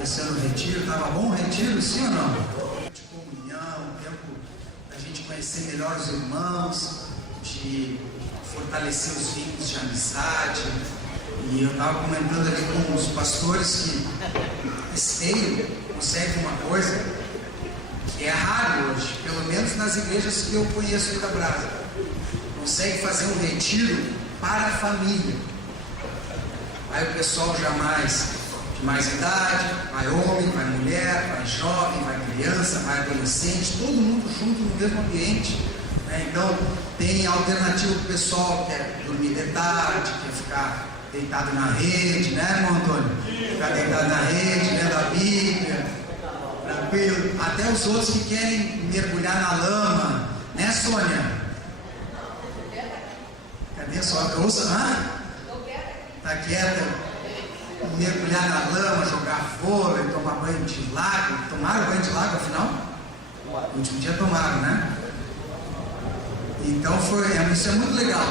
acontecendo o retiro. Estava bom o retiro, sim ou não? De comunhão, tempo da gente conhecer melhor os irmãos, de fortalecer os vínculos de amizade. E eu estava comentando ali com os pastores que esteio consegue uma coisa que é raro hoje, pelo menos nas igrejas que eu conheço aqui da Brasa. Consegue fazer um retiro para a família. Vai o pessoal já de mais idade, vai homem, vai mulher, vai jovem, vai criança, vai adolescente, todo mundo junto no mesmo ambiente, né? Então tem alternativa para o pessoal que quer dormir de tarde, quer ficar deitado na rede, né, irmão Antônio? Ficar deitado na rede, lendo a Bíblia, tranquilo. Até os outros que querem mergulhar na lama, né, Sônia? Cadê a sua ouça? Tá quieta? Mergulhar na lama, jogar vôlei, tomar banho de lago. Tomaram banho de lago afinal? No último dia tomaram, né? Então isso é muito legal.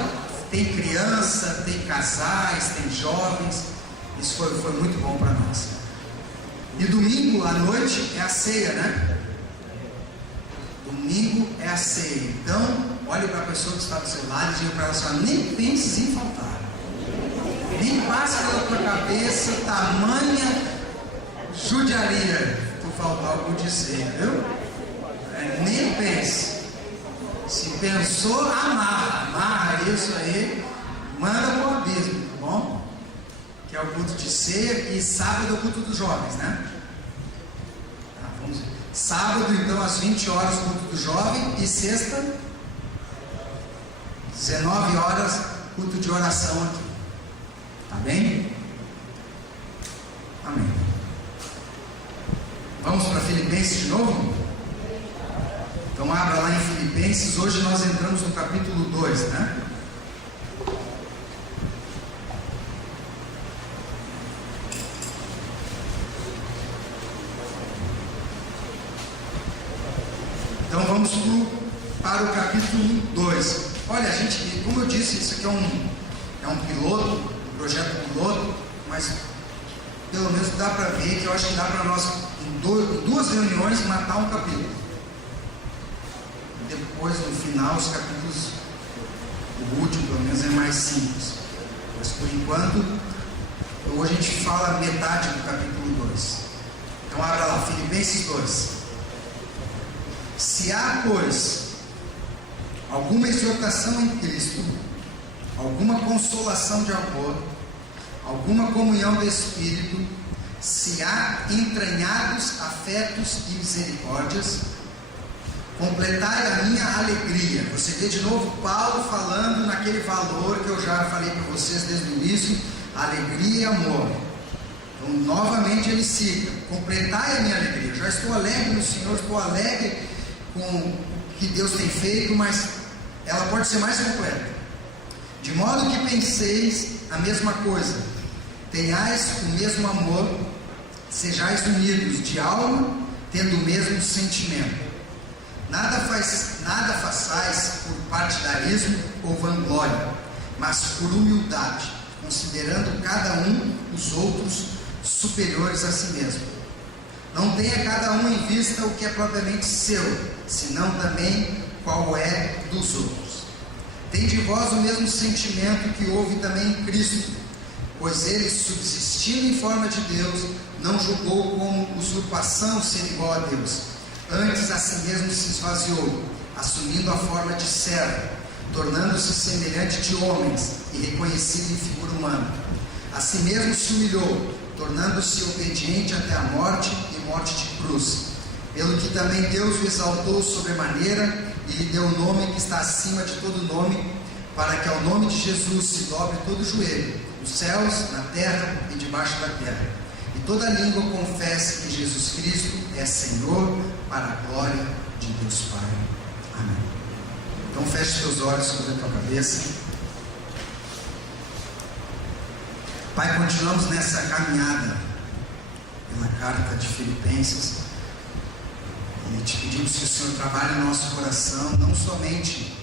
Tem criança, tem casais, tem jovens. Isso foi muito bom para nós. E domingo à noite é a ceia, né? Domingo é a ceia. Então, olhe para a pessoa que está do seu lado e diga para ela assim: nem penses em faltar. Nem passa pela tua cabeça tamanha judiaria por faltar algo de ceia, viu? Nem pense. Se pensou, amarra isso aí, manda para o abismo, tá bom? Que é o culto de ceia, e sábado é o culto dos jovens, né? Tá, vamos ver. Sábado, então, às 20 horas, o culto do jovem, e sexta, 19 horas, culto de oração aqui. Tá bem? Amém. Vamos para Filipenses de novo? Então abra lá em Filipenses. Hoje nós entramos no capítulo 2, né? Então vamos para o capítulo 2. Olha, gente, como eu disse, isso aqui é um piloto, um projeto piloto, mas pelo menos dá para ver que eu acho que dá para nós, em duas reuniões, matar um capítulo. Depois, no final, os capítulos, o último pelo menos é mais simples. Mas por enquanto, hoje a gente fala metade do capítulo 2. Então abra lá, Filipenses 2. Se há, pois, alguma exortação em Cristo, alguma consolação de amor, alguma comunhão do Espírito, se há entranhados afetos e misericórdias, completai a minha alegria. Você vê de novo Paulo falando naquele valor que eu já falei para vocês desde o início: alegria e amor. Então novamente ele cita: completai a minha alegria. Já estou alegre no Senhor, estou alegre com o que Deus tem feito, mas ela pode ser mais completa. De modo que penseis a mesma coisa, tenhais o mesmo amor, sejais unidos de alma, tendo o mesmo sentimento. Nada façais por partidarismo ou vanglória, mas por humildade, considerando cada um os outros superiores a si mesmo. Não tenha cada um em vista o que é propriamente seu, senão também qual é dos outros. Tende em vós o mesmo sentimento que houve também em Cristo, pois ele, subsistindo em forma de Deus, não julgou como usurpação ser igual a Deus. Antes a si mesmo se esvaziou, assumindo a forma de servo, tornando-se semelhante de homens e reconhecido em figura humana. A si mesmo se humilhou, tornando-se obediente até a morte e morte de cruz. Pelo que também Deus o exaltou sobremaneira e lhe deu o nome que está acima de todo nome, para que ao nome de Jesus se dobre todo o joelho, nos céus, na terra e debaixo da terra, e toda língua confesse que Jesus Cristo é Senhor, para a glória de Deus Pai. Amém. Então feche seus olhos sobre a tua cabeça. Pai, continuamos nessa caminhada pela carta de Filipenses e te pedimos que o Senhor trabalhe no nosso coração, não somente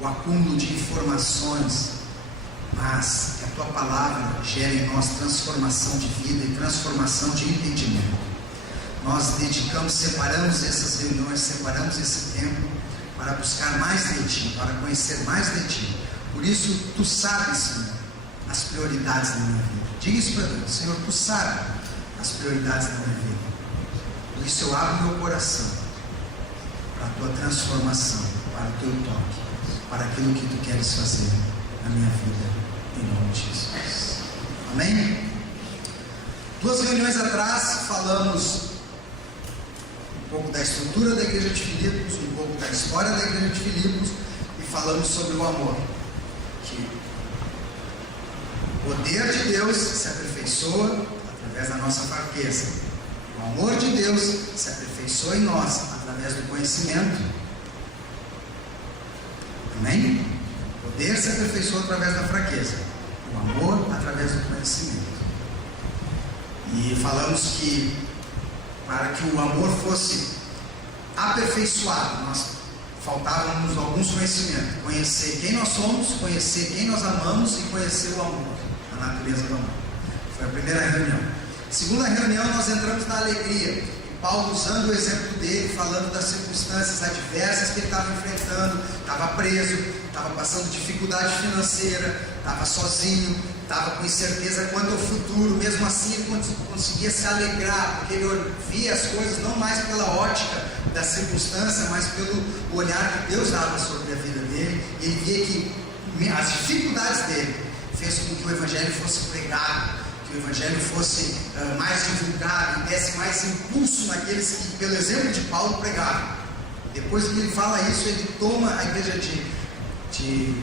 o acúmulo de informações, mas que a Tua palavra gere em nós transformação de vida e transformação de entendimento. Nós dedicamos, separamos essas reuniões, separamos esse tempo para buscar mais de Ti, para conhecer mais de Ti. Por isso, Tu sabes, Senhor, as prioridades da minha vida. Diga isso para Deus: Senhor, Tu sabes as prioridades da minha vida. Por isso eu abro meu coração para a Tua transformação, para o Teu toque, para aquilo que Tu queres fazer na minha vida, em nome de Jesus. Amém? 2 reuniões atrás falamos um pouco da estrutura da igreja de Filipos, um pouco da história da igreja de Filipos, e falamos sobre o amor, que o poder de Deus se aperfeiçoa através da nossa fraqueza. O amor de Deus se aperfeiçoa em nós através do conhecimento. Amém? O poder se aperfeiçoa através da fraqueza, o amor através do conhecimento. E falamos que para que o amor fosse aperfeiçoado, nós faltávamos alguns conhecimentos: conhecer quem nós somos, conhecer quem nós amamos e conhecer o amor, a natureza do amor. Foi a primeira reunião. Segunda reunião, nós entramos na alegria. Paulo, usando o exemplo dele, falando das circunstâncias adversas que ele estava enfrentando, estava preso, estava passando dificuldade financeira, estava sozinho, estava com incerteza quanto ao futuro. Mesmo assim ele conseguia se alegrar, porque ele via as coisas não mais pela ótica da circunstância, mas pelo olhar que Deus dava sobre a vida dele. E ele via que as dificuldades dele fez com que o Evangelho fosse pregado, que o Evangelho fosse mais divulgado e desse mais impulso naqueles que, pelo exemplo de Paulo, pregavam. Depois que ele fala isso, ele toma a igreja de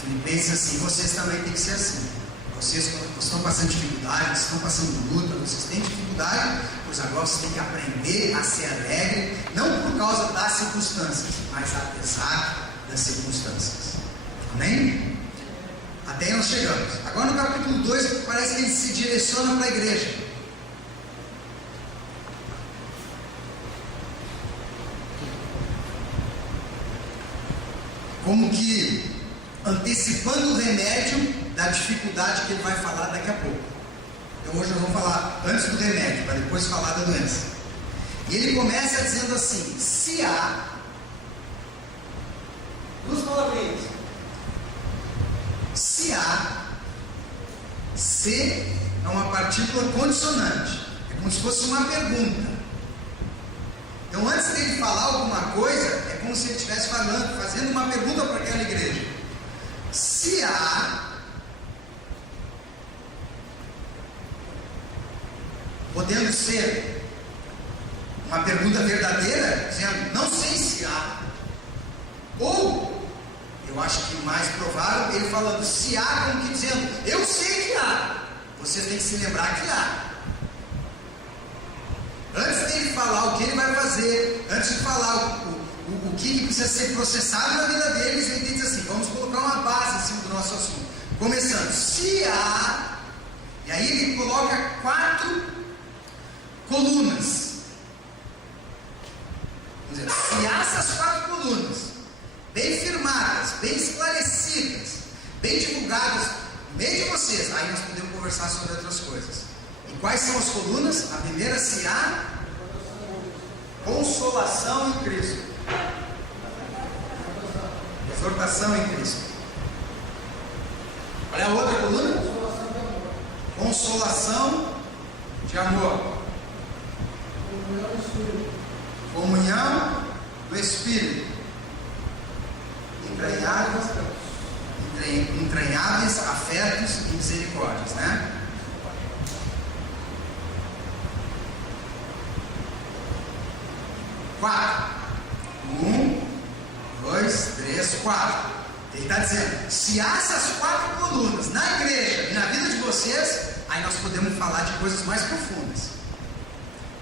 Filipenses assim: vocês também têm que ser assim. Vocês estão passando dificuldade, estão passando luta, vocês têm dificuldade, pois agora vocês têm que aprender a ser alegre, não por causa das circunstâncias, mas apesar das circunstâncias. Amém? Até aí nós chegamos. Agora no capítulo 2 parece que ele se direciona para a igreja. Como que antecipando o remédio da dificuldade que ele vai falar daqui a pouco. Então hoje nós vamos falar antes do remédio, para depois falar da doença. E ele começa dizendo assim: se há duas palavrinhas. Se há, se é uma partícula condicionante, é como se fosse uma pergunta. Então antes dele falar alguma coisa, é como se ele estivesse fazendo uma pergunta para aquela igreja. Se há, podendo ser uma pergunta verdadeira, dizendo não sei se há, ou eu acho que mais provável ele falando se há, como que dizendo eu sei que há, vocês têm que se lembrar que há. Antes dele falar o que ele vai fazer, antes de falar o que precisa ser processado na vida deles, ele diz assim: vamos colocar uma base em cima do nosso assunto. Começando, se há, e aí ele coloca 4 colunas. Vamos dizer, se há essas 4 colunas, bem firmadas, bem esclarecidas, bem divulgadas no meio de vocês, aí nós podemos conversar sobre outras coisas. E quais são as colunas? A primeira, se há consolação em Cristo, exortação em Cristo. Qual é a outra coluna? Consolação de amor, comunhão do Espírito, entranháveis afetos e misericórdias, né? 4. 1, 2, 3, 4. Ele está dizendo: se há essas 4 colunas na igreja e na vida de vocês, aí nós podemos falar de coisas mais profundas.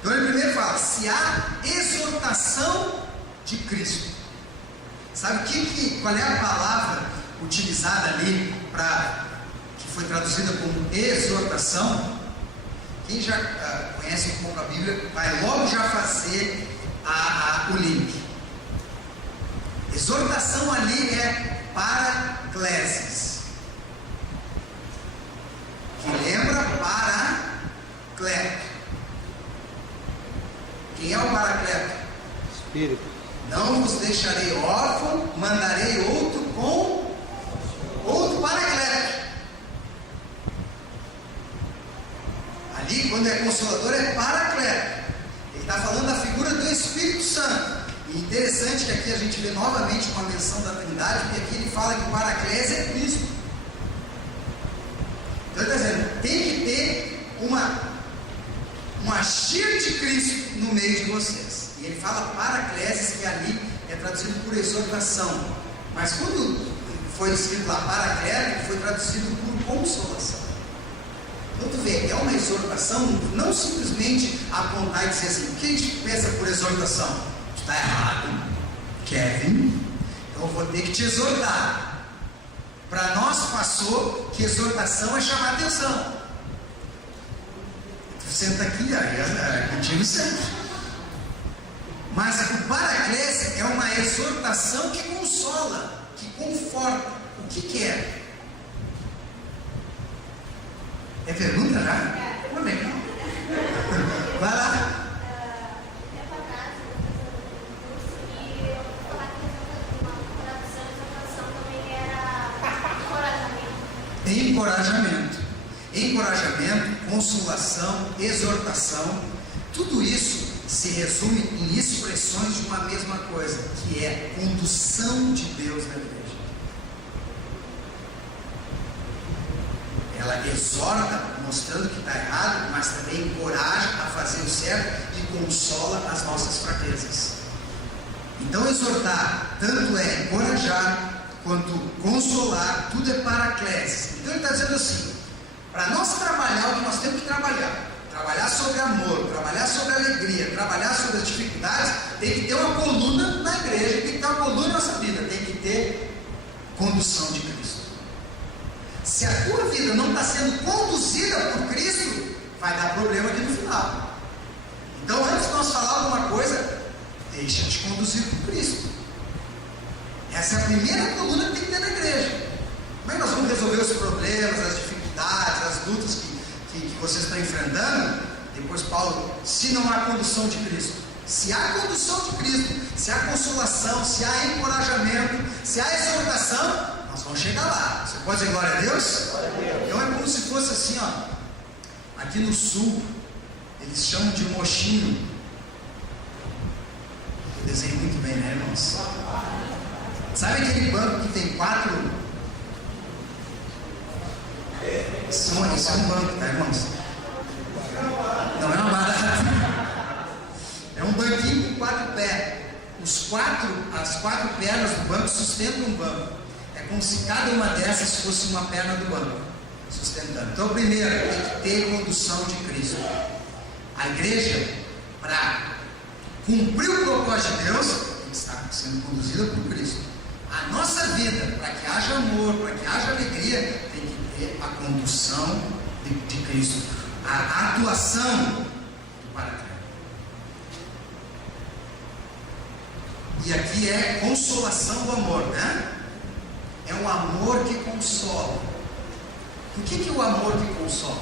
Então ele primeiro fala: se há exortação de Cristo. Sabe qual é a palavra utilizada ali que foi traduzida como exortação? Quem já conhece um pouco a Bíblia vai logo já fazer o link. Exortação ali é paraclesis. lembra? Paracleto. Quem é o Paracleto? Espírito. Não vos deixarei órfão, mandarei outro Paracleto. Ali, quando é consolador, é Paracleto. Ele está falando da figura do Espírito Santo. E interessante que aqui a gente vê novamente uma menção da Trindade, porque aqui ele fala que o Paracleto é Cristo. Então ele está dizendo, tem que ter um agir de Cristo no meio de vocês. E ele fala Paracleses, que ali é traduzido por exortação. Mas quando foi escrito lá Paracleto, foi traduzido por consolação. Então tu vê, é uma exortação, não simplesmente apontar e dizer assim, o que a gente pensa por exortação? Tu está errado, Kevin, então eu vou ter que te exortar. Para nós passou que exortação é chamar atenção. Tu senta aqui, é contigo sempre. Mas o Paraclese é uma exortação que consola, que conforta. O que é? É pergunta já? Pô, legal. Vai lá. Encorajamento, consolação, exortação, tudo isso se resume em expressões de uma mesma coisa, que é condução de Deus na igreja. Ela exorta, mostrando que está errado, mas também encoraja a fazer o certo e consola as nossas fraquezas. Então exortar tanto é encorajar quanto consolar, tudo é paracleses. Então ele está dizendo assim, para nós trabalhar o que nós temos que trabalhar sobre amor, trabalhar sobre alegria, trabalhar sobre as dificuldades, tem que ter uma coluna na igreja, tem que ter uma coluna na nossa vida, tem que ter condução de Cristo. Se a tua vida não está sendo conduzida por Cristo, vai dar problema aqui no final. Então antes de nós falar alguma coisa, deixa te conduzir por Cristo. Essa é a primeira coluna que tem que ter na igreja. Como é que nós vamos resolver os problemas, as dificuldades, as lutas que vocês estão enfrentando? Depois Paulo, se não há condução de Cristo, se há condução de Cristo, se há consolação, se há encorajamento, se há exortação, nós vamos chegar lá. Você pode dizer glória a Deus? Glória a Deus. Então é como se fosse assim, ó. Aqui no sul, eles chamam de mochinho. Eu desenho muito bem, né, irmãos? Sabe aquele banco que tem 4? Isso é um banco, tá, irmãos? Não é uma barata. É um banquinho com 4 pés. As 4 pernas do banco sustentam o banco. É como se cada uma dessas fosse uma perna do banco, sustentando. Então, primeiro, tem que ter condução de Cristo. A igreja, para cumprir o propósito de Deus, tem que estar sendo conduzida por Cristo. A nossa vida, para que haja amor, para que haja alegria, tem que ter a condução de Cristo, a atuação do Paracleto. E aqui é consolação do amor, né? É o amor que consola. O que é o amor que consola?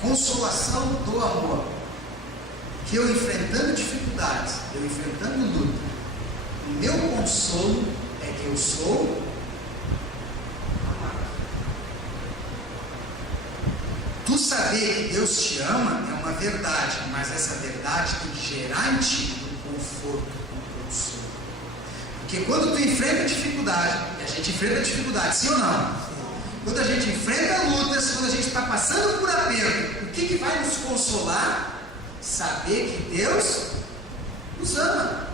Consolação do amor. Que eu enfrentando dificuldades, eu enfrentando luta, o meu consolo é que eu sou amado. Tu saber que Deus te ama é uma verdade, mas essa verdade tem que gerar em ti um conforto, um consolo. Porque quando tu enfrenta dificuldade, e a gente enfrenta dificuldade, sim ou não? Quando a gente enfrenta lutas, quando a gente está passando por aperto, o que vai nos consolar? Saber que Deus nos ama.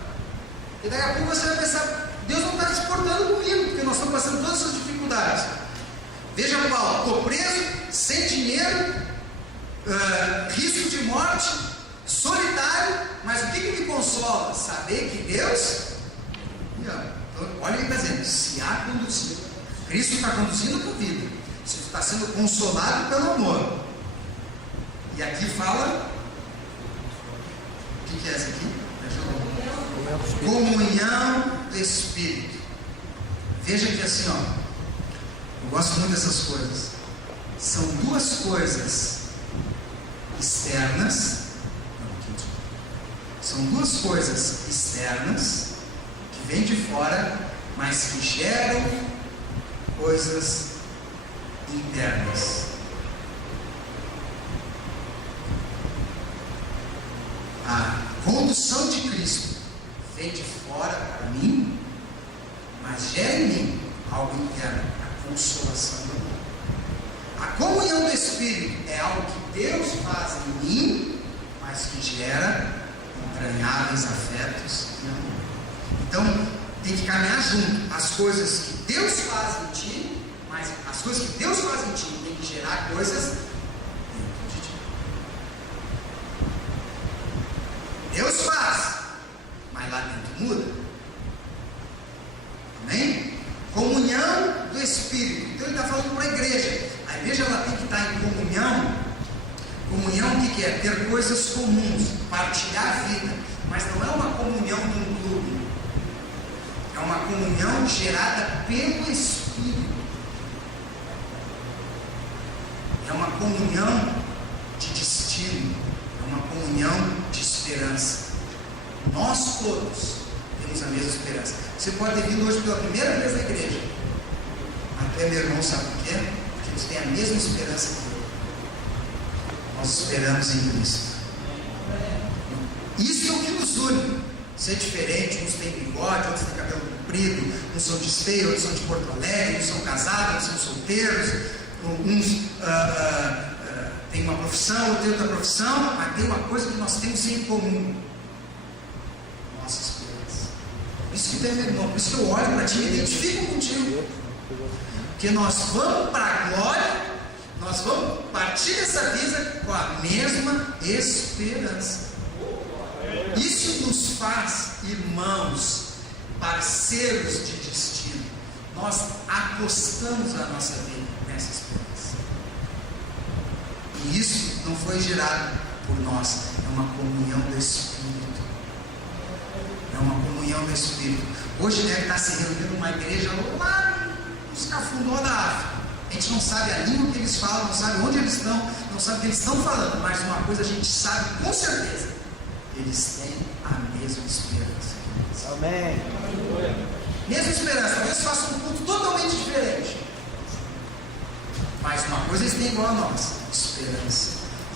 E daqui a pouco você vai pensar, Deus não está se portando comigo, porque nós estamos passando todas essas dificuldades. Veja Paulo, estou preso, sem dinheiro, risco de morte, solitário, mas o que me consola? Saber que Deus me ama. Então, olha o que ele está dizendo, se há conduzido, Cristo está conduzindo a tua vida, você está sendo consolado pelo amor. E aqui fala, o que é essa aqui? Comunhão do Espírito. Veja que assim, ó, eu gosto muito dessas coisas. são duas coisas externas. São duas coisas externas que vêm de fora, mas que geram coisas internas. A condução de Cristo vem de fora para mim, mas gera em mim algo interno, a consolação do amor. A comunhão do Espírito é algo que Deus faz em mim, mas que gera entranháveis afetos e amor. Então, tem que caminhar junto. As coisas que Deus faz em ti, mas as coisas que Deus faz em ti tem que gerar coisas dentro de ti. Deus faz, mas lá dentro muda. Amém? Comunhão do Espírito. Então ele está falando para a igreja. A igreja ela tem que estar em comunhão. Comunhão o que é? Ter coisas comuns, partilhar a vida. Mas não é uma comunhão de um clube. É uma comunhão gerada pelo Espírito. É uma comunhão de destino. É uma comunhão de esperança. Nós todos temos a mesma esperança. Você pode ter vindo hoje pela primeira vez na igreja. Até meu irmão sabe por quê? Porque eles têm a mesma esperança que eu. Nós esperamos em Cristo. Isso é o que nos une. Ser diferente, uns têm bigode, outros têm cabelo comprido, uns são de Esteio, outros são de Porto Alegre, uns são casados, outros são solteiros, uns têm uma profissão, outros têm outra profissão, mas tem uma coisa que nós temos em comum: nossa esperança. Isso que tem, meu irmão, por isso que eu olho para ti e me identifico contigo. Porque nós vamos para a glória, nós vamos partir dessa vida com a mesma esperança. Isso nos faz irmãos, parceiros de destino. Nós apostamos a nossa vida nessa esperança. E isso não foi gerado por nós, é uma comunhão do Espírito. É uma comunhão do Espírito. Hoje deve estar se reunindo numa igreja lá nos Cafundó da África. A gente não sabe a língua que eles falam, não sabe onde eles estão, não sabe o que eles estão falando, mas uma coisa a gente sabe com certeza: eles têm a mesma esperança. Amém. Mesma esperança, talvez façam um culto totalmente diferente, mas uma coisa eles têm igual a nós: esperança.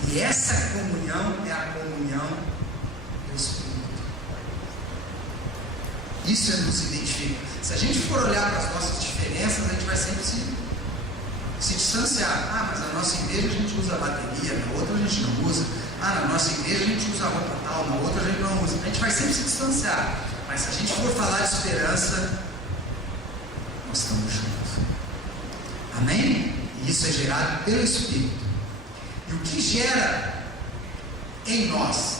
E essa comunhão é a comunhão do Espírito. Isso nos identifica. Se a gente for olhar para as nossas diferenças, a gente vai sempre se distanciar. Ah, mas na nossa igreja a gente usa bateria, na outra a gente não usa. Ah, na nossa igreja a gente usa roupa tal, na outra a gente não usa. A gente vai sempre se distanciar. Mas se a gente for falar de esperança, nós estamos juntos. Amém? E isso é gerado pelo Espírito. E o que gera em nós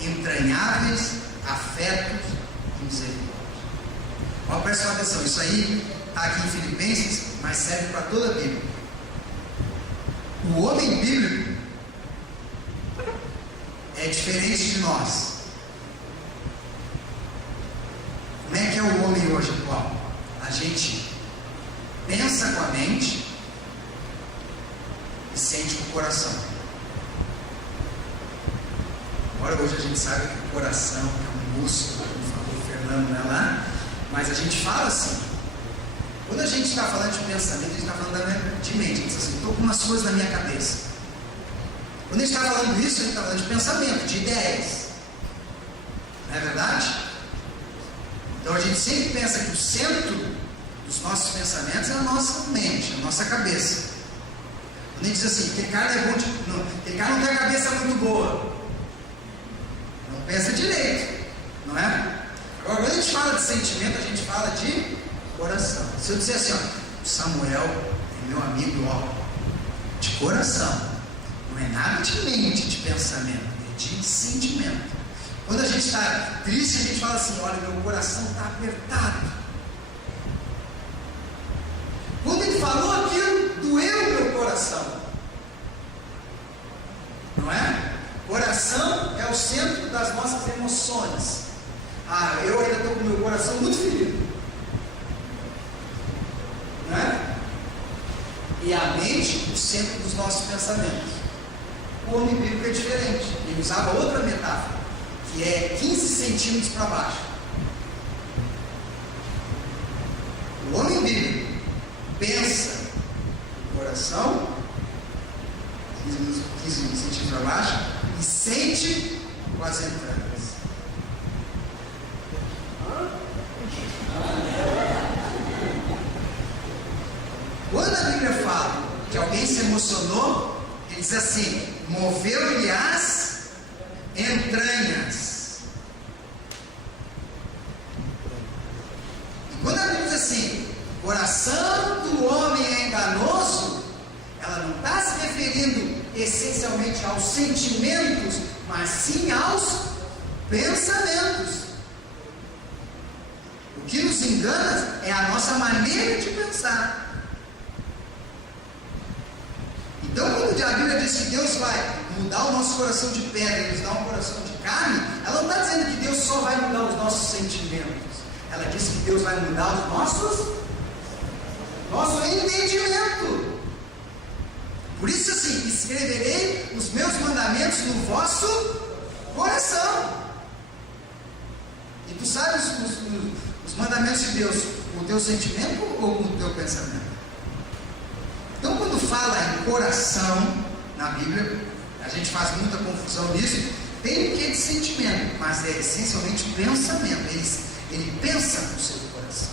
entranháveis afetos e misericórdia. Ó, presta atenção, isso aí está aqui em Filipenses, mas serve para toda a Bíblia. O homem bíblico é diferente de nós. Como é que é o homem hoje atual? A gente pensa com a mente e sente com o coração. Agora hoje a gente sabe que o coração é um músculo, como falou o Fernando, né, lá? Mas a gente fala assim. Quando a gente está falando de pensamento, a gente está falando de mente. A gente diz assim: estou com umas coisas na minha cabeça. Quando a gente está falando isso, a gente está falando de pensamento, de ideias. Não é verdade? Então a gente sempre pensa que o centro dos nossos pensamentos é a nossa mente, a nossa cabeça. Quando a gente diz assim: aquele cara é bom, aquele cara não tem a cabeça muito boa, não pensa direito, não é? Agora, quando a gente fala de sentimento, a gente fala de coração. Se eu disser assim, ó, o Samuel é meu amigo, ó, de coração, não é nada de mente, de pensamento, é de sentimento. Quando a gente está triste, a gente fala assim: olha, meu coração está apertado. Quando ele falou aquilo, doeu o meu coração. Não é? Coração é o centro das nossas emoções. Ah, eu ainda estou com o meu coração muito ferido. Não é? e a mente o centro dos nossos pensamentos. O homem bíblico é diferente. Ele usava outra metáfora, que é 15 centímetros para baixo. O homem bíblico pensa no coração, 15 centímetros para baixo, e sente com as entranhas. Quando a Bíblia fala que alguém se emocionou, ele diz assim: moveu-lhe as entranhas. E quando a Bíblia diz assim, o coração do homem é enganoso, ela não está se referindo essencialmente aos sentimentos, mas sim aos pensamentos. O que nos engana é a nossa maneira de pensar. Então, quando a Bíblia diz que Deus vai mudar o nosso coração de pedra e nos dar um coração de carne, ela não está dizendo que Deus só vai mudar os nossos sentimentos. Ela diz que Deus vai mudar os nosso entendimento. Por isso, assim, escreverei os meus mandamentos no vosso coração. E tu sabes os mandamentos de Deus com o teu sentimento ou com o teu pensamento? Então, quando fala em coração na Bíblia, a gente faz muita confusão nisso. Tem um quê de sentimento, mas é essencialmente pensamento. Ele pensa com o seu coração,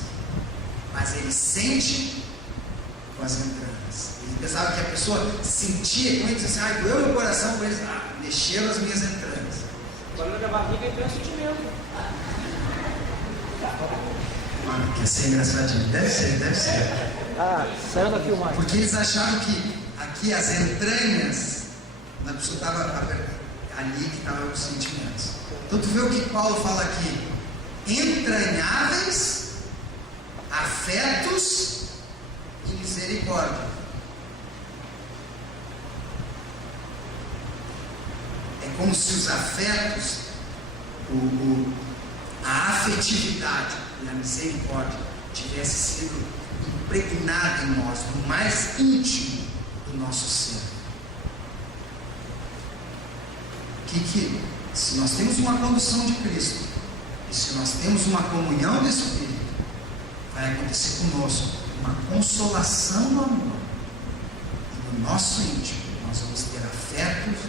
mas ele sente com as entranhas. Ele pensava que a pessoa sentia, quando ele dizia assim: doeu meu coração, ele dizia, mexeram as minhas entranhas. Barulho da barriga tem um sentimento. Mano, quer ser engraçadinho? Deve ser. Saiu da filmagem. Porque eles achavam que aqui as entranhas, na pessoa estava ali que estavam os sentimentos. Então tu vê o que Paulo fala aqui: entranháveis afetos e misericórdia. É como se os afetos, a afetividade e a misericórdia tivesse sido impregnada em nós, no mais íntimo do nosso ser. Que se nós temos uma condução de Cristo, e se nós temos uma comunhão do Espírito, vai acontecer conosco uma consolação no amor. E no nosso íntimo nós vamos ter afetos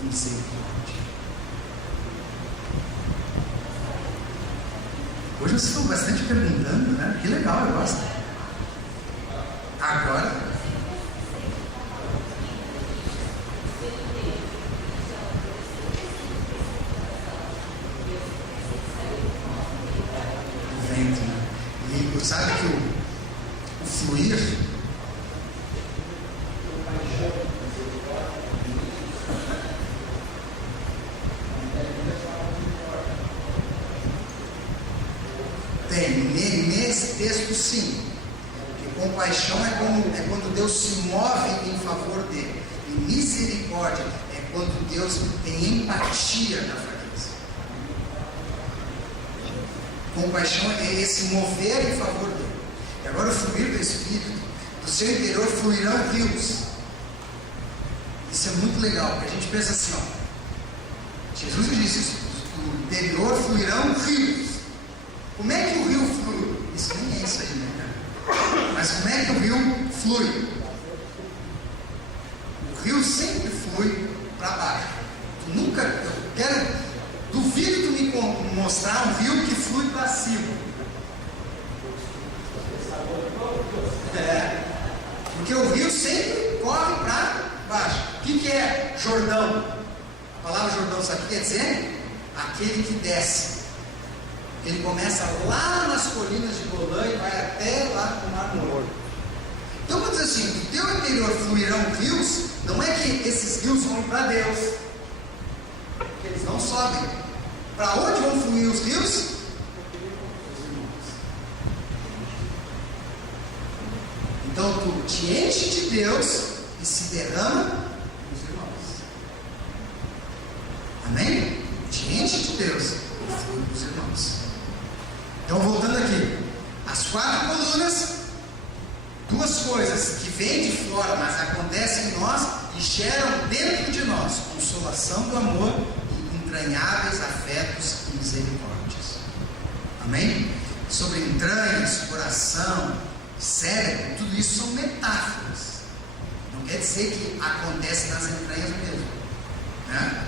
e misericórdia. Hoje vocês estão bastante perguntando, né? Que legal, eu gosto. Agora, o vento, né? E sabe que o fluir tem nesse texto, sim. Compaixão é quando Deus se move em favor dele. E misericórdia é quando Deus tem empatia na fraqueza. Compaixão é esse mover em favor dele. E agora o fluir do Espírito, do seu interior fluirão rios. Isso é muito legal, porque a gente pensa assim, Jesus disse isso: do interior fluirão rios. Como é que o rio flui? Isso nem é isso aí, né, cara? Mas como é que o rio flui? O rio sempre flui para baixo. Duvido tu me mostrar um rio que flui para cima. Porque o rio sempre corre para baixo. O que é Jordão? A palavra Jordão, sabe o que quer dizer? Aquele que desce. Ele começa lá nas colinas de Golã e vai até lá no Mar Morto. Então, quando diz assim, do teu interior fluirão rios, não é que esses rios vão para Deus, porque eles não sobem. Para onde vão fluir os rios? Então, tu te enche de Deus e se derrama nos irmãos. Amém? Te enche de Deus e flui nos irmãos. Então, voltando aqui, as 4 colunas duas coisas que vêm de fora, mas acontecem em nós e geram dentro de nós consolação do amor e entranháveis afetos e misericórdias. Amém? Sobre entranhas, coração, cérebro, tudo isso são metáforas. Não quer dizer que acontece nas entranhas mesmo, né?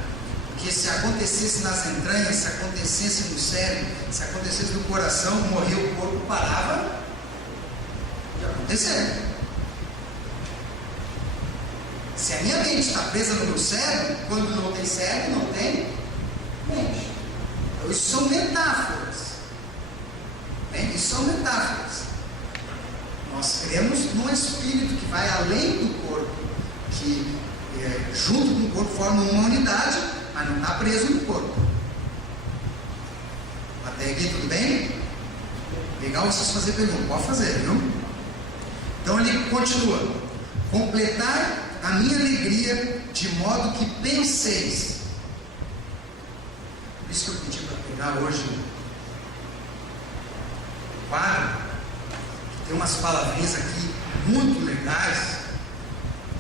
Porque se acontecesse nas entranhas, se acontecesse no cérebro, se acontecesse no coração, morreu o corpo, parava de acontecer. Se a minha mente está presa no meu cérebro, quando não tem cérebro, não tem mente. Então isso são metáforas. Bem, isso são metáforas. Nós cremos num espírito que vai além do corpo, que junto com o corpo forma uma unidade, mas não está preso no corpo. Até aqui tudo bem? Legal vocês fazerem pergunta, pode fazer, viu? Então ele continua: completai a minha alegria de modo que penseis. Por isso que eu pedi para pegar hoje o quadro. Tem umas palavrinhas aqui muito legais,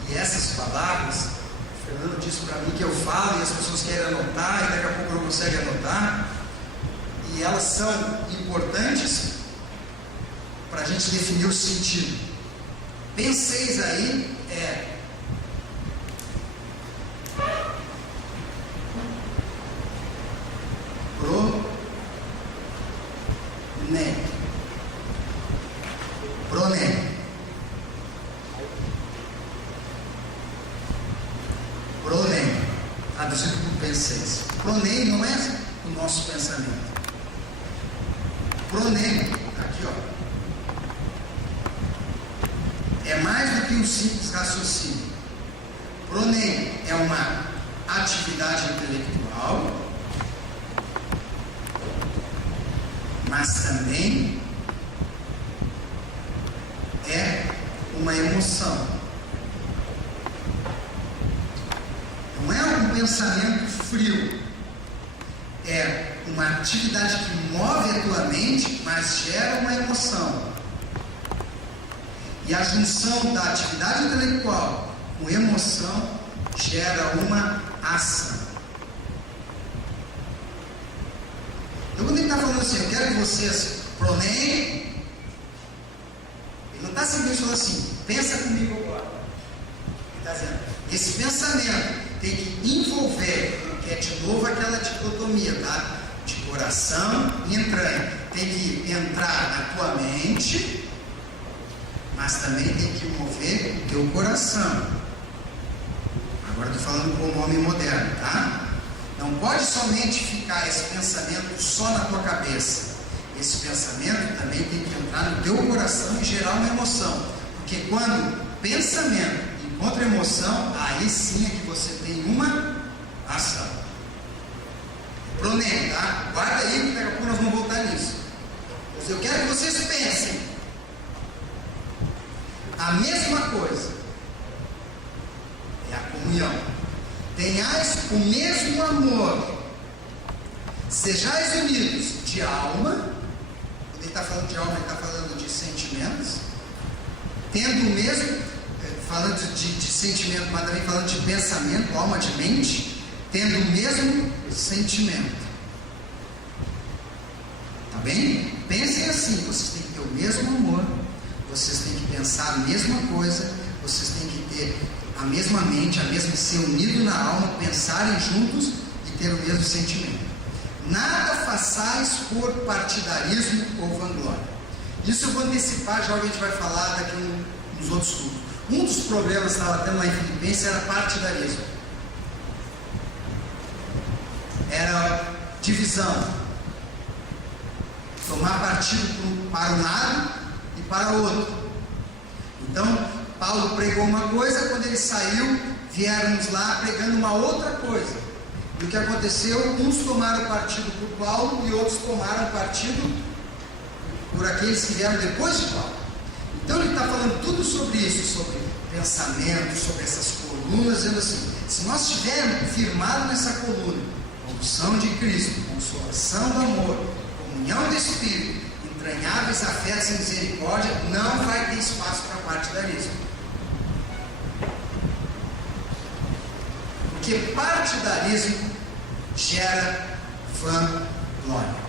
e essas palavras, o Fernando disse para mim que eu falo e as pessoas querem anotar, e daqui a pouco não conseguem anotar, e elas são importantes para a gente definir o sentido. Penseis aí, Pronem, traduzido por penseis. Pronem não é o nosso pensamento. Pronem, aqui ó, é mais do que um simples raciocínio. Pronem é uma atividade intelectual, mas também é uma emoção. Não é um pensamento frio, é uma atividade que move a tua mente, mas gera uma emoção. E a junção da atividade intelectual com emoção gera uma ação. Então quando ele está falando assim, eu quero que vocês pronem, ele não está simplesmente falando assim, pensa comigo agora. Ele está dizendo, esse pensamento tem que envolver, que é de novo aquela dicotomia, tá? De coração e entranha. Tem que entrar na tua mente, mas também tem que mover o teu coração. Agora estou falando como homem moderno, tá? Não pode somente ficar esse pensamento só na tua cabeça. Esse pensamento também tem que entrar no teu coração e gerar uma emoção. Porque quando pensamento encontra emoção, aí sim é que você tem uma ação. Pronem, tá? Guarda aí, que daqui a pouco nós vamos voltar nisso. Mas eu quero que vocês pensem a mesma coisa. É a comunhão. Tenhais o mesmo amor, sejais unidos de alma. Quando ele está falando de alma, ele está falando de sentimentos, tendo o mesmo, falando de sentimento, mas também falando de pensamento, alma de mente, tendo o mesmo sentimento. Tá bem? Pensem assim, vocês têm que ter o mesmo amor, vocês têm que pensar a mesma coisa, vocês têm que ter a mesma mente, ser unido na alma, pensarem juntos e ter o mesmo sentimento. Nada façais por partidarismo ou vanglória. Isso eu vou antecipar, já a gente vai falar daqui nos outros estudos. Um dos problemas que estava tendo lá em Filipenses era partidarismo. Era divisão. Tomar partido para um lado e para o outro. Então, Paulo pregou uma coisa, quando ele saiu, vieram lá pregando uma outra coisa. E o que aconteceu? Uns tomaram partido por Paulo e outros tomaram partido por aqueles que vieram depois de Paulo. Então ele está falando tudo sobre isso, sobre pensamento, sobre essas colunas, dizendo assim, se nós estivermos firmados nessa coluna, unção de Cristo, consolação do amor, comunhão do Espírito, entranháveis afetos e misericórdia, não vai ter espaço para partidarismo. Porque partidarismo gera vanglória.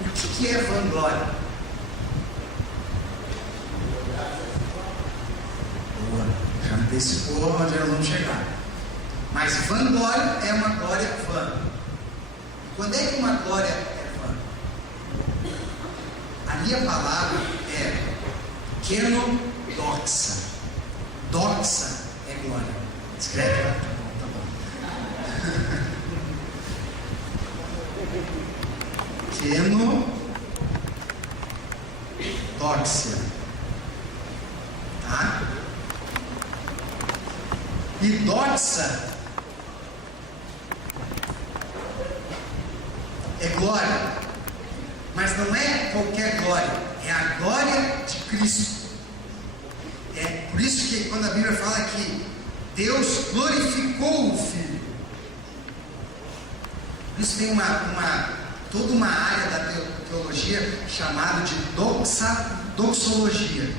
O que é vanglória? Boa, já antecipou onde nós vamos chegar. Mas vanglória é uma glória vã. E quando é que uma glória é vã? Ali a palavra é kenodoxa. Doxa é glória. Escreve lá. Tá bom. Kenodoxia. Tá? E doxa é glória, mas não é qualquer glória, é a glória de Cristo. É por isso que quando a Bíblia fala que Deus glorificou o Filho, isso tem toda uma área da teologia chamada de doxologia,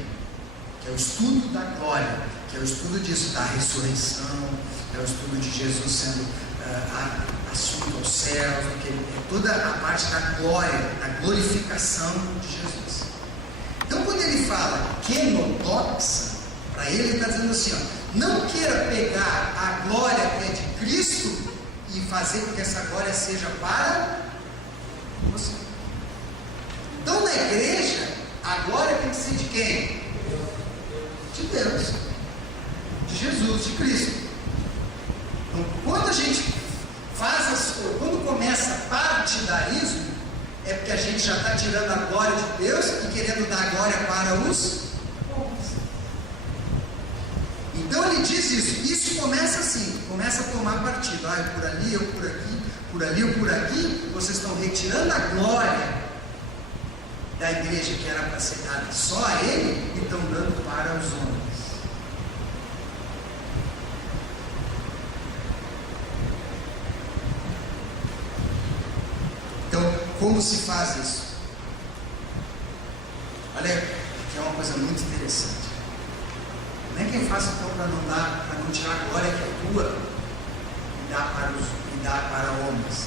que é o estudo da glória, que é o estudo disso, da ressurreição, é o estudo de Jesus sendo assunto aos céus, é toda a parte da glória, da glorificação de Jesus. Então quando ele fala kenodoxa, para ele está dizendo assim, ó, não queira pegar a glória que é de Cristo e fazer com que essa glória seja para você. Então na igreja, a glória tem que ser de quem? De Deus, de Jesus, de Cristo. Então quando a gente quando começa partidarismo, é porque a gente já está tirando a glória de Deus e querendo dar a glória para os homens. Então ele diz isso começa assim, começa a tomar partido. Eu por ali, eu por aqui, por ali, eu por aqui. Vocês estão retirando a glória da igreja que era para ser dada só a ele e estão dando para os homens. Então, como se faz isso? Olha, que é uma coisa muito interessante. Como é que eu faço então para não tirar a glória que é tua e dar para homens?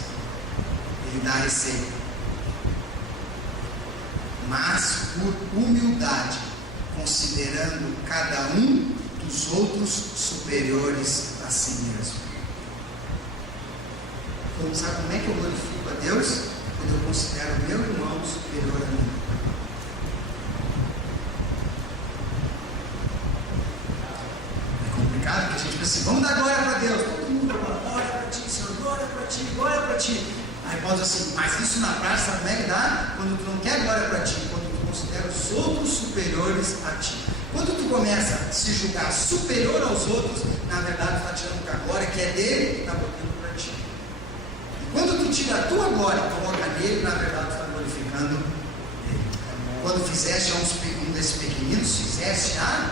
Ele dá a receita. Mas por humildade, considerando cada um dos outros superiores a si mesmo. Então, sabe como é que eu glorifico a Deus? Quando eu considero o meu irmão superior a mim. É complicado, porque a gente pensa assim, vamos dar glória para Deus. Todo mundo fala, glória para ti, Senhor, glória para ti, glória para ti. Aí Paulo diz assim, mas isso na prática, sabe como é que dá? Quando tu não quer glória para ti, quando tu considera os outros superiores a ti. Quando tu começa a se julgar superior aos outros, na verdade tu está tirando a glória que é dele e está botando para ti. Quando tu tira a tua glória e coloca nele, na verdade tu está glorificando ele. Quando fizeste a um desses pequeninos, fizeste a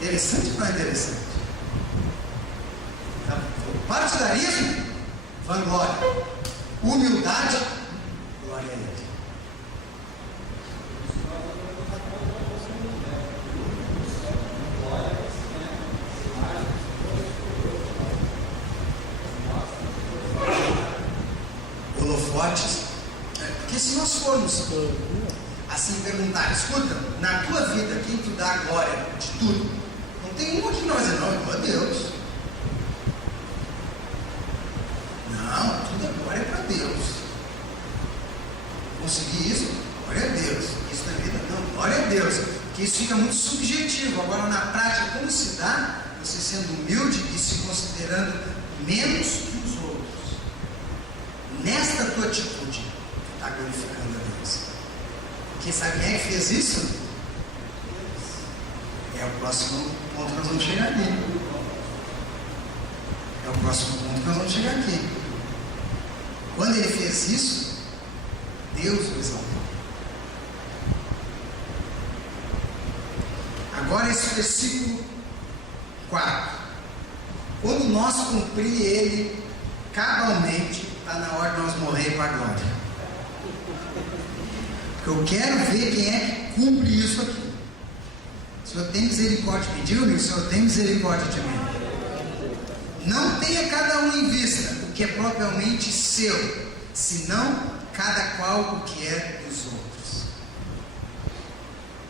interessante ou não é interessante? Então, partidarismo, vanglória. Humildade, glória a ele. Holofotes, porque se nós formos assim perguntar, escuta, na tua vida quem tu dá a glória de tudo? Não tem um aqui que nós dizemos, não, a Deus. Não, tudo é glória para Deus. Consegui isso? Glória a Deus. Isso na vida? Não, glória a Deus. Porque isso fica muito subjetivo. Agora na prática, como se dá? Você sendo humilde e se considerando menos que os outros. Nesta tua atitude, tu está glorificando a Deus. Porque sabe quem é que fez isso? É o próximo ponto que nós vamos chegar aqui. É o próximo ponto que nós vamos chegar aqui. Quando ele fez isso, Deus o exaltou. Agora esse versículo 4. quando nós cumprir ele cabalmente, está na hora de nós morrer para a glória. Porque eu quero ver quem é que cumpre isso aqui. O Senhor tem misericórdia de mim. Diga-me, o Senhor tem misericórdia de mim. Não tenha cada um em vista o que é propriamente seu, senão cada qual o que é dos outros.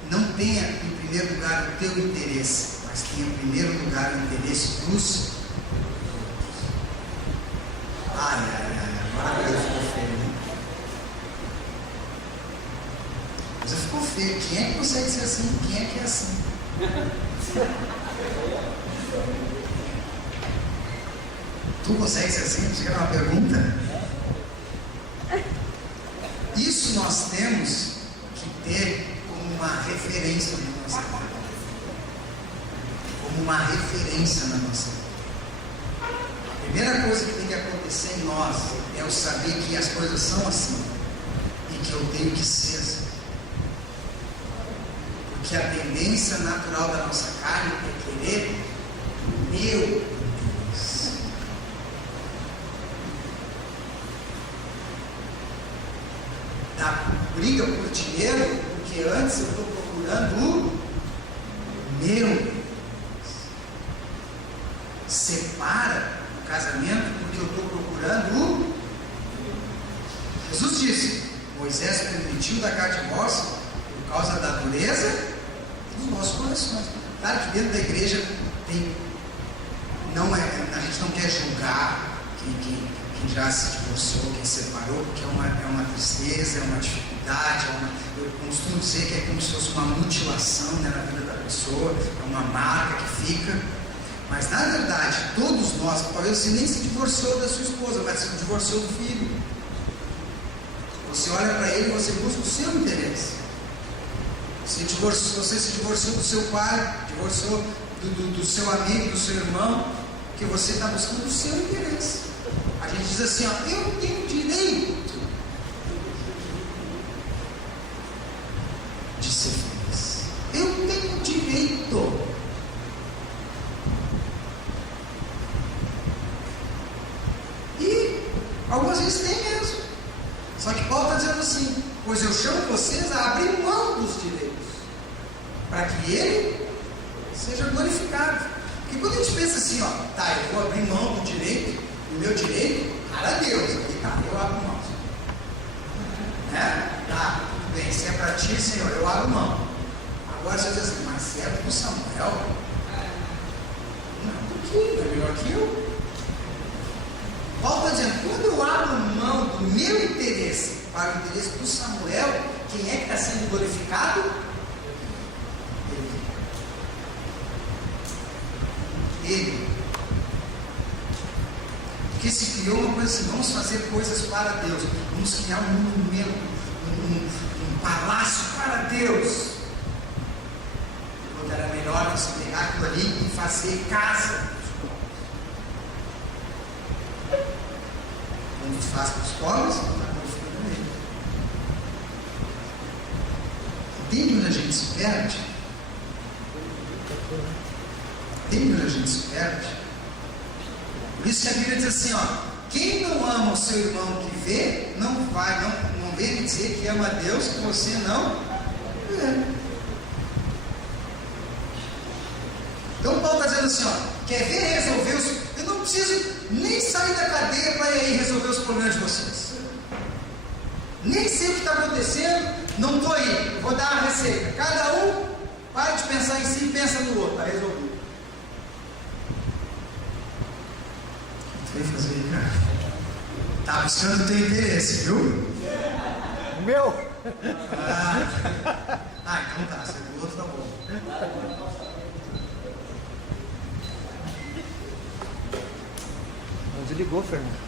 Não tenha em primeiro lugar o teu interesse, mas tenha em primeiro lugar o interesse dos outros. Ai, agora a coisa ficou feia, né? A coisa ficou feia. Quem é que consegue ser assim? Quem é que é assim? Tu consegue ser assim? Você quer uma pergunta? Isso nós temos que ter como uma referência na nossa vida. Como uma referência na nossa vida. A primeira coisa que tem que acontecer em nós é eu saber que as coisas são assim e que eu tenho que ser assim. Porque a tendência natural da nossa carne é querer meu Deus. Da briga por dinheiro, porque antes eu estou procurando o meu Deus. Separa o casamento porque eu estou procurando o... Jesus disse, Moisés permitiu dar carta de divórcio por causa da dureza dos nossos corações. Claro que dentro da igreja tem, não é, a gente não quer julgar quem já se divorciou, quem separou, porque é uma tristeza, é uma dificuldade, eu costumo dizer que é como se fosse uma mutilação, né, na vida da pessoa, é uma marca que fica. Mas na verdade, todos nós, talvez você nem se divorciou da sua esposa, mas se divorciou do filho. Você olha para ele e você busca o seu interesse. Você se divorciou do seu pai, divorciou do seu amigo, do seu irmão, que você está buscando o seu interesse. A gente diz assim, ó, eu tenho direito de ser feliz. Eu tenho direito. E algumas vezes tem mesmo. Só que Paulo está dizendo assim, pois eu chamo vocês a abrir mão dos direitos, para que ele seja glorificado. Porque quando a gente pensa assim, ó, tá, eu vou abrir mão do direito, do meu direito, para Deus, aí tá, eu abro mão. Né? Tá, tudo bem, se é para ti, Senhor, eu abro mão. Agora você diz assim, mas se é para o Samuel, não, por quê? Não é melhor que eu? Paulo está dizendo, quando eu abro mão do meu interesse para o interesse do Samuel, quem é que está sendo glorificado? Ele. Porque se criou uma coisa assim, vamos fazer coisas para Deus, vamos criar um monumento, um palácio para Deus. Quando era melhor você pegar aquilo ali e fazer casa. Quando faz para os pobres, está glorificando ele. Entende onde a gente se perde? Entende onde a gente se perde? Por isso que a Bíblia diz assim, ó, quem não ama o seu irmão que vê, não vem me dizer que ama a Deus que você não vê. Então Paulo está dizendo assim, ó, quer ver resolver os... Eu não preciso nem sair da cadeia para ir aí resolver os problemas de vocês. Nem sei o que está acontecendo, não estou aí. Eu vou dar uma receita. Cada um para de pensar em si e pensa no outro. Está resolvido. O que você vai fazer aí, cara? Está buscando o teu interesse, viu? Meu! Então tá. Se é do outro, tá bom. Desligou, Fernando.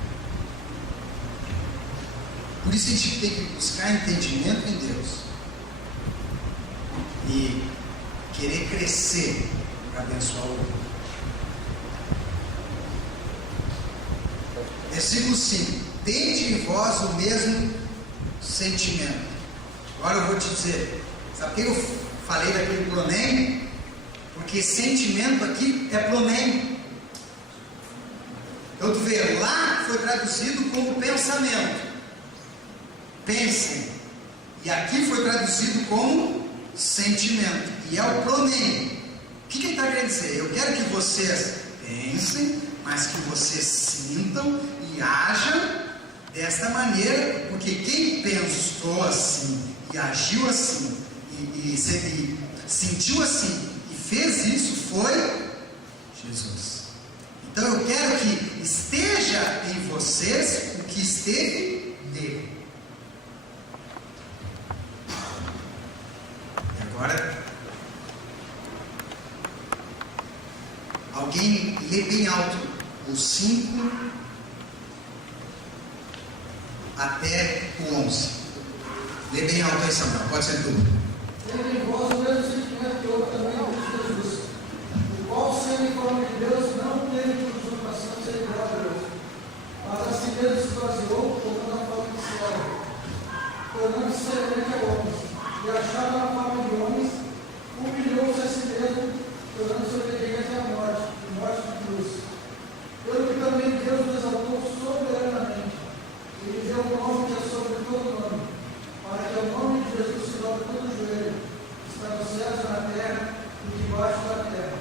Por isso a gente tem que buscar entendimento em Deus e querer crescer para abençoar o outro. Versículo 5: tende em vós o mesmo sentimento. Agora eu vou te dizer, sabe por que eu falei daquele pronome? Porque sentimento aqui é pronome. Então tu vê, lá foi traduzido como pensamento. Pensem. E aqui foi traduzido como sentimento. E é o pronem. O que ele está querendo dizer? Eu quero que vocês pensem, mas que vocês sintam e ajam desta maneira, porque quem pensou assim e agiu assim e sentiu assim e fez isso foi Jesus. Então eu quero que esteja em vocês o que esteve nele. E agora, alguém lê bem alto os 5 até o 11. Lê bem alto aí, Samuel. Pode ser tudo. Tendo em vós o mesmo sentimento que houve também em Jesus, o qual, sendo em forma de Deus, não teve por usurpação de ser igual a Deus, mas a si mesmo se esvaziou, tomando a forma de servo, tornando-se semelhante a homens, e achado na forma de homens, humilhou-se a si mesmo, tornando-se obediente à morte, e morte de cruz. Pelo que também Deus o exaltou soberanamente, e lhe deu um nome que é sobre todo nome, para que o nome de Jesus se dobre todo o joelho, que está nos céus e na terra e debaixo da terra,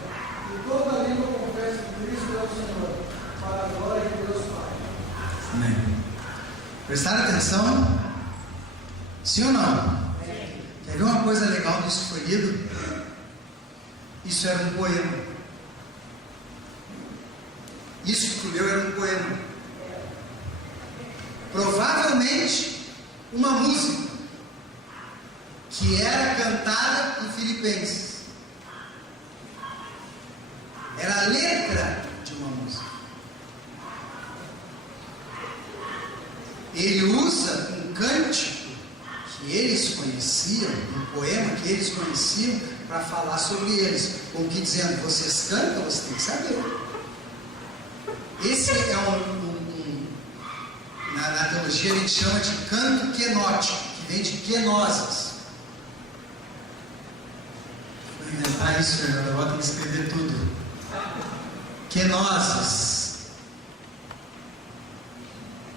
e toda língua confesse que Cristo é o Senhor, para a glória de Deus Pai. Amém. Prestaram atenção? Sim ou não? Quer ver uma coisa legal disso que foi lido? Isso era um poema. Isso que tu leu era um poema. Provavelmente uma música que era cantada em Filipenses. Era a letra de uma música. Ele usa um cântico que eles conheciam, um poema que eles conheciam, para falar sobre eles. Como que dizendo, vocês cantam, você tem que saber. Esse é na teologia a gente chama de canto quenótico, que vem de quenoses. Vou inventar isso, eu vou ter que escrever tudo. Quenoses,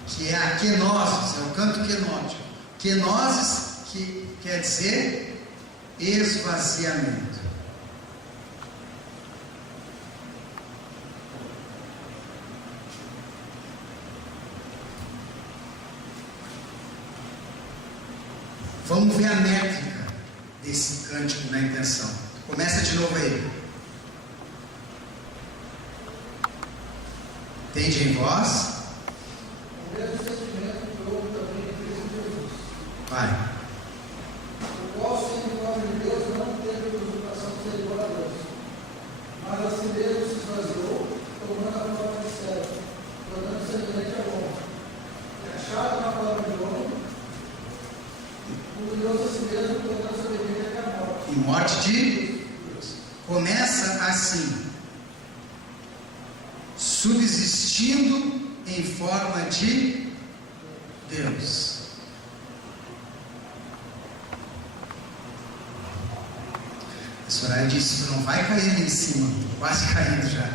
que é a quenoses, é o canto quenótico. Quenoses, que quer dizer esvaziamento. Vamos ver a métrica desse cântico na intenção. Começa de novo aí. Tende em vós. O mesmo sentimento que houve também em Cristo Jesus. Vai. O qual, sendo em nome de Deus, não teve por usurpação de ser igual a Deus, mas a si mesmo se esvaziou, tomando a forma de servo, tornando-se semelhante a homem. E achado na forma de homem, humilhou-se a si mesmo, tornando-se obediente à morte. E morte de Deus. Começa assim: subsistindo em forma de Deus. A Soraya disse: tu não vai cair ali em cima. Tô quase caindo já,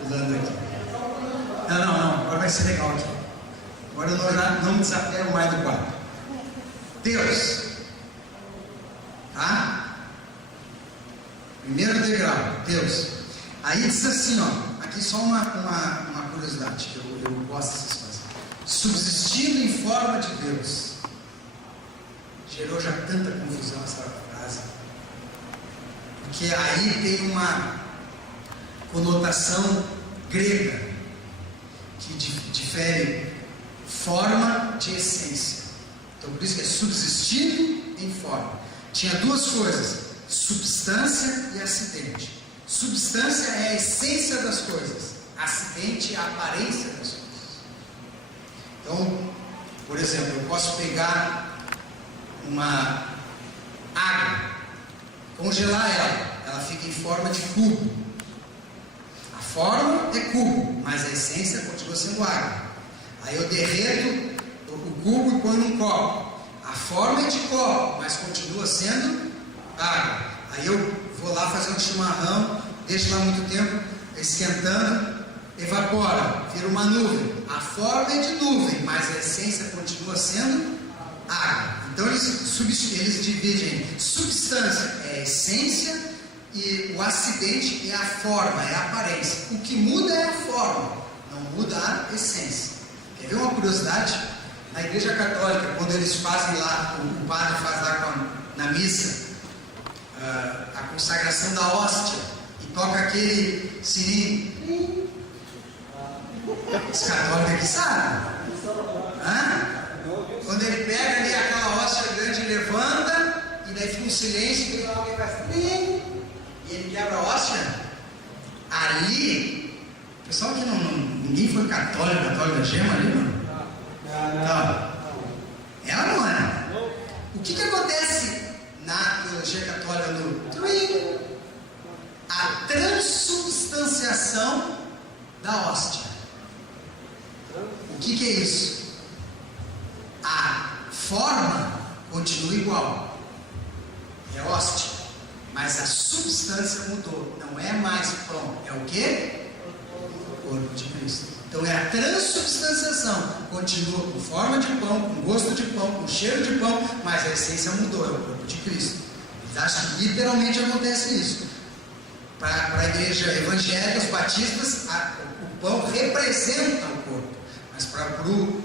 pulando aqui. Não, agora vai ser legal aqui. Agora eu já não me desapego mais do quadro. Deus. Tá? Primeiro degrau, Deus. Aí diz assim, ó. Aqui só uma curiosidade, que eu gosto dessas coisas. Subsistindo em forma de Deus. Gerou já tanta confusão essa frase. Porque aí tem uma conotação grega que difere forma de essência. Então por isso que é subsistindo em forma. Tinha duas coisas: substância e acidente. Substância é a essência das coisas, acidente é a aparência das coisas. Então, por exemplo, eu posso pegar uma água, congelar ela fica em forma de cubo. A forma é cubo, mas a essência continua sendo água. Aí eu derreto o cubo e ponho num copo. A forma é de copo, mas continua sendo água. Aí eu vou lá fazer um chimarrão, deixo lá muito tempo esquentando, evapora, vira uma nuvem. A forma é de nuvem, mas a essência continua sendo água. Então eles dividem em substância, é a essência, e o acidente é a forma, é a aparência. O que muda é a forma, não muda a essência. Quer ver uma curiosidade? Na Igreja Católica, quando eles fazem lá, o padre faz lá na missa, a consagração da hóstia, e toca aquele sininho. Os católicos aqui sabem. Quando ele pega ali aquela hóstia grande, levanta, e daí fica um silêncio, e alguém faz e ele quebra a hóstia. Ali, o pessoal que ninguém foi católico da gema ali, mano. Não. Ela não é. O que acontece na teologia católica no Twin? A transubstanciação da hóstia. O que é isso? A forma continua igual, é hóstia, mas a substância mudou. Não é mais pão, é o que? O corpo de Cristo. Então é a transubstanciação. Continua com forma de pão, com gosto de pão, com cheiro de pão, mas a essência mudou, é o corpo de Cristo. Eles acham que literalmente acontece isso. Para a igreja evangélica, os batistas, o pão representa o corpo, mas para o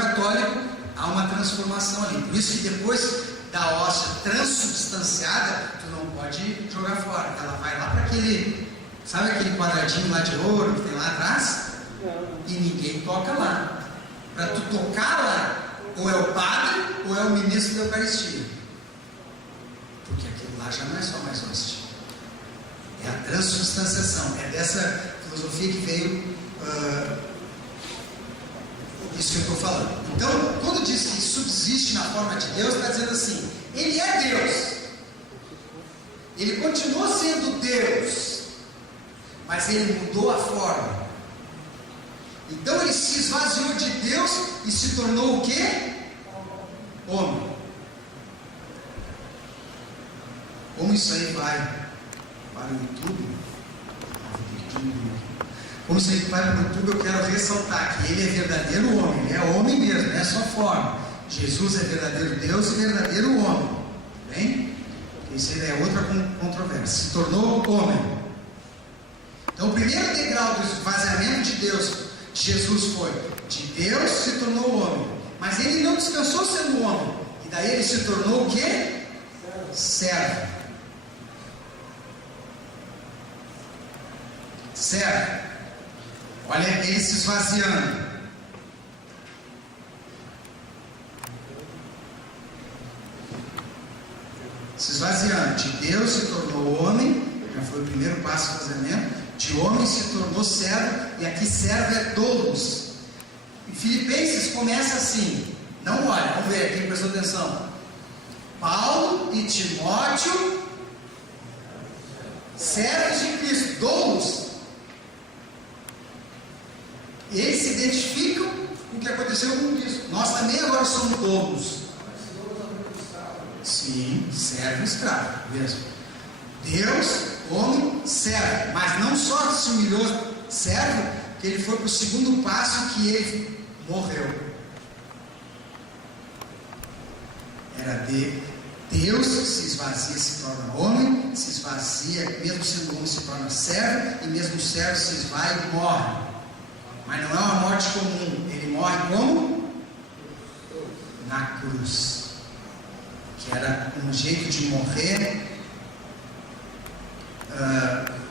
católico há uma transformação ali. Por isso que depois da hóstia transubstanciada, tu não pode jogar fora. Ela vai lá para aquele, sabe aquele quadradinho lá de ouro que tem lá atrás? E ninguém toca lá. Para tu tocar lá, ou é o padre ou é o ministro da Eucaristia, porque aquilo lá já não é só mais hóstia. É a transubstanciação. É dessa filosofia que veio isso que eu estou falando. Então, quando diz que subsiste na forma de Deus, está dizendo assim: Ele é Deus, Ele continua sendo Deus, mas Ele mudou a forma. Então Ele se esvaziou de Deus e se tornou o quê? Homem. Como isso aí vai para o YouTube? Como isso aí vai para o YouTube, eu quero ressaltar que Ele é verdadeiro homem. Ele é homem mesmo, não é só forma. Jesus é verdadeiro Deus e verdadeiro homem. Bem? Isso aí é outra controvérsia. Se tornou homem. Então o primeiro degrau do esvaziamento de Deus, Jesus, foi de Deus se tornou homem, mas Ele não descansou sendo homem, e daí Ele se tornou o quê? Servo. Servo. Olha Ele se esvaziando. Se esvaziando. De Deus se tornou homem, já foi o primeiro passo do esvaziamento. De homem se tornou servo, e aqui servo é doulos. Em Filipenses começa assim, não olha, vamos ver, quem prestou atenção? Paulo e Timóteo, servos de Cristo, doulos. Eles se identificam com o que aconteceu com Cristo. Nós também agora somos doulos. Sim, servo e escravo, mesmo. Deus, homem, servo, mas não só se humilhou servo, que ele foi para o segundo passo, que ele morreu. Era de Deus, se esvazia, se torna homem, se esvazia, mesmo sendo homem, se torna servo, e mesmo servo se esvai e morre. Mas não é uma morte comum, ele morre como? Na cruz, que era um jeito de morrer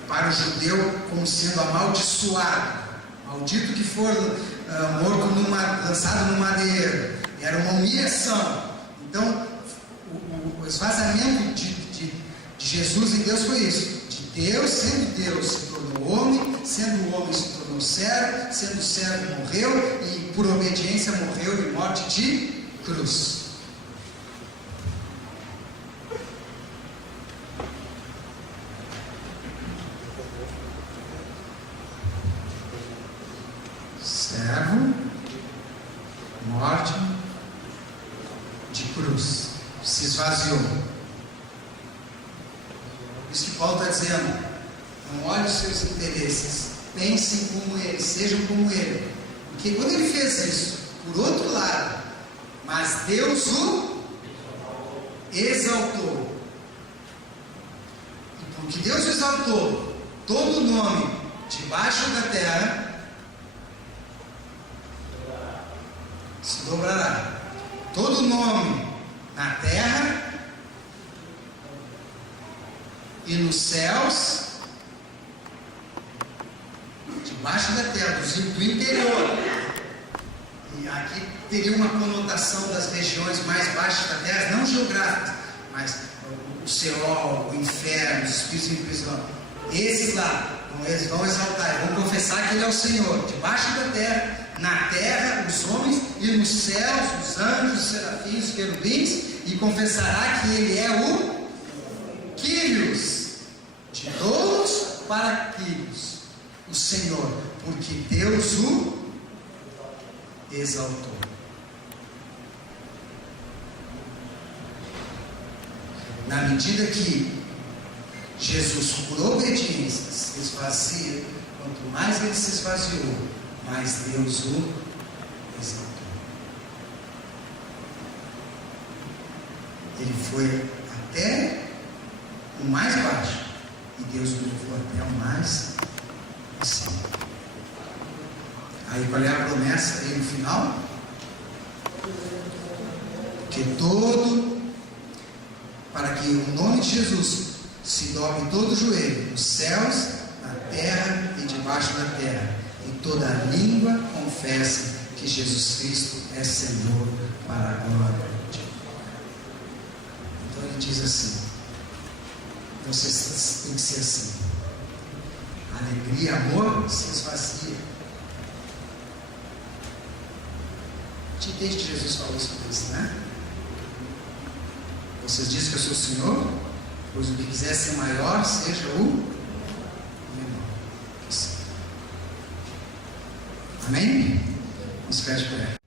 para o judeu como sendo amaldiçoado, maldito que for morto lançado no madeiro. Era uma humilhação. Então o esvaziamento de Jesus em Deus foi isso. De Deus, sendo Deus, se tornou homem, sendo homem se tornou servo, sendo servo morreu, e por obediência morreu em morte de cruz. Servo, morte de cruz, se esvaziou. Isso que Paulo está dizendo: não olhe os seus interesses, pensem como Ele, sejam como Ele. Porque quando Ele fez isso, por outro lado, mas Deus o exaltou. E porque Deus o exaltou, todo nome debaixo da terra se dobrará. Todo nome na terra e nos céus, debaixo da terra, do interior. E aqui teria uma conotação das regiões mais baixas da terra, não geográficas, mas o Seol, o inferno, os espíritos em prisão. Esses lá, eles vão exaltar, vão confessar que Ele é o Senhor, debaixo da terra, na terra, os homens, e nos céus, os anjos, os serafins, os querubins, e confessará que Ele é o Kyrios, de todos para Kyrios, o Senhor, porque Deus o exaltou. Na medida que Jesus, por obediência, se esvazia, quanto mais Ele se esvaziou, mais Deus o exaltou. Ele foi até o mais baixo, e Deus o levou até o mais acima. Aí qual é a promessa aí no final? Que para que o nome de Jesus se dobre todo o joelho, nos céus, na terra e debaixo da terra, e toda língua confesse que Jesus Cristo é Senhor, para a glória de Deus. Então ele diz assim: vocês têm que ser assim. Alegria, amor, se esvazia. Desde que Jesus falou sobre isso, né? Vocês dizem que eu sou o Senhor, pois o que quiser ser maior, seja o menor. Amém? Vamos ficar de pé.